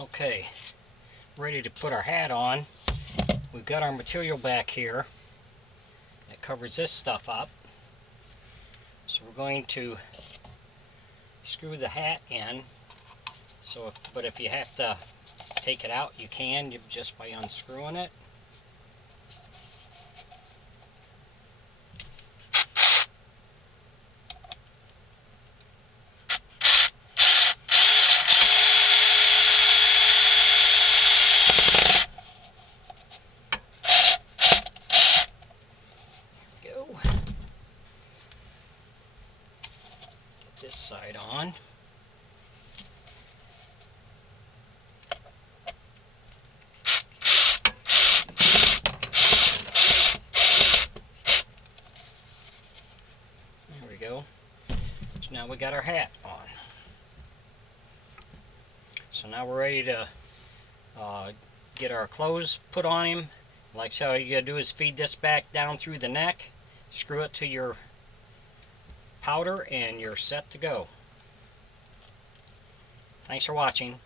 Okay, ready to put our hat on. We've got our material back here that covers this stuff up. So we're going to screw the hat in. But if you have to take it out, you can just by unscrewing it. This side on. There we go. So now we got our hat on. So now we're ready to get our clothes put on him. Like so, all you gotta do is feed this back down through the neck, screw it to your powder, and you're set to go. Thanks for watching.